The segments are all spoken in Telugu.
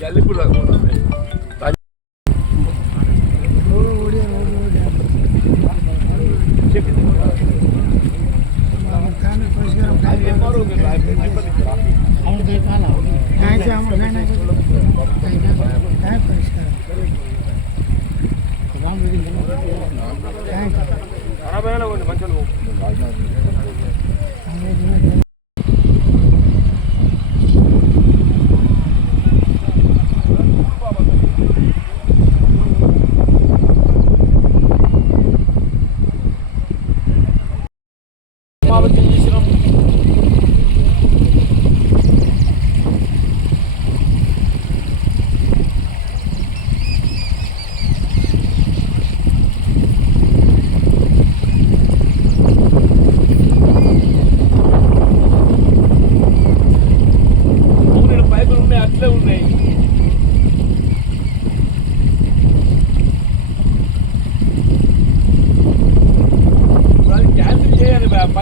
Geldik buradan oradan be. Ben... Çekil.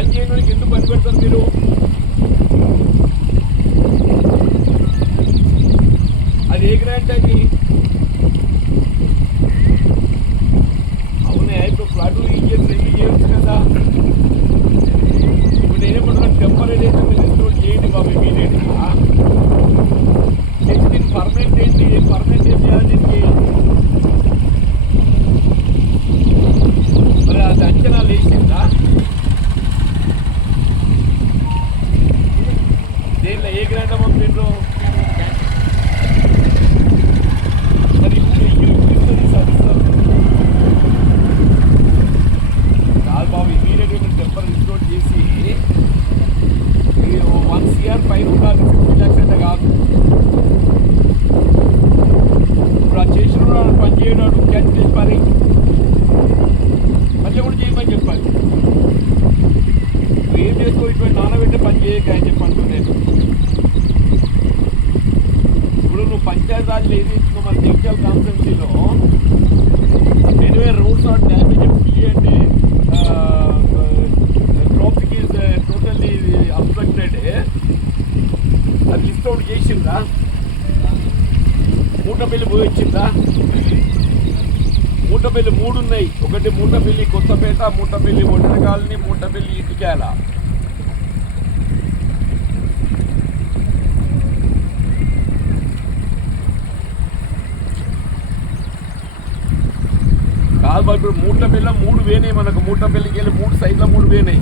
పని చేయడానికి ఎందుకు పని పెడతారు మీరు అది ఏ గ్రాంట్ అది అవునే ఇప్పుడు ఫ్లడ్ ఇయ్యచ్చు రివ్యూ చేయొచ్చు కదా ఇప్పుడు నేనేమంటున్నాను టెంపరీ ఇన్స్టాల్ చేయండి బాబు ఇమీడియట్గా దీనికి పర్మనెంట్ ఏంటి పర్మనెంట్ ఏం చేయాలి దీనికి మరి అది అంచనా లేచిందా దేనిలో ఏ గ్రాండ్ పంపిండ్రు? మరి ఇప్పుడు ఇస్తుంది సార్ కాదు బాబు ఇమీడియట్గా మీరు టెంపర్ ఇన్స్టాల్ చేసి మీరు వన్ సిఆర్ పైన ఉండాలి ఫిఫ్టీ ల్యాక్స్ అంటే కాదు. ఇప్పుడు ఆ చేసిన పని చేయడాడు క్యాచ్ చెప్పాలి మళ్ళీ కూడా చేయమని చెప్పాలి. ఏం చేసుకో ఇటువంటి నానబెట్టే పని చేయక అని చెప్పండి పంచాయత్ రాజ్లో ఏది ఇచ్చుకో మన జగిత్యాల కాన్స్టెన్సీలో ఎనివే రోడ్స్ ఆర్ డ్యామేజ్ ఎఫ్టీ అంటే ట్రాఫిక్ ఈజ్ టోటల్లీ అబ్స్ట్రక్టెడ్ అది లిస్ట్ అవుట్ చేసిందా? మూటపల్లి పోయి వచ్చిందా? మూటపల్లి మూడు ఉన్నాయి. ఒకటి మూటపల్లి కొత్తపేట మూటపల్లి ఒంటరి కాలనీ మూటపల్లి ఇటుకేల కాదు బాబు, ఇప్పుడు పిల్ల మూడు వేనాయి మనకు. మూట పిల్లకి వెళ్ళి మూడు సైడ్ల మూడు వేనాయి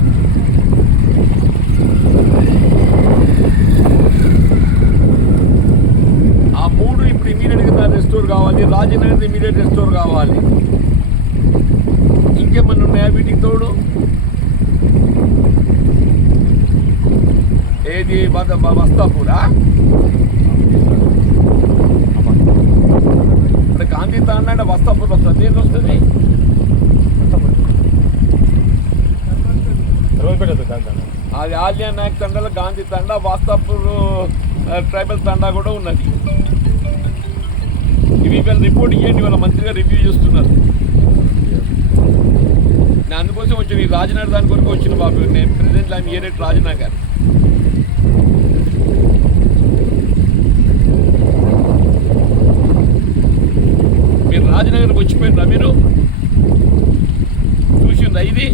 ఆ మూడు ఇప్పుడు ఇమీడియట్గా దాని రెస్టోర్ కావాలి. రాజనగర్ ఇమీడియట్ రెస్టోర్ కావాలి. ఇంకేమన్నా ఉన్నాయా వీటికి తోడు? ఏది? బద- బస్తాపూరా అంటే బస్తాపూర్ వస్తుంది. దేని వస్తుంది. అది ఆలియా నాయక్ తండలో గాంధీ తండ వాస్తాపూర్ ట్రైబల్ తండా కూడా ఉన్నది. ఇవి వీళ్ళ రిపోర్ట్ ఇవ్వండి వాళ్ళ మంత్రిగా రివ్యూ చేస్తున్నారు. నేను అందుకోసం వచ్చిన. ఈ రాజనగర్ దాని కొరకు వచ్చిన బాబు. నేను ప్రెసిడెంట్ ఐమ్ ఏరెట్ రాజనగర్. మీరు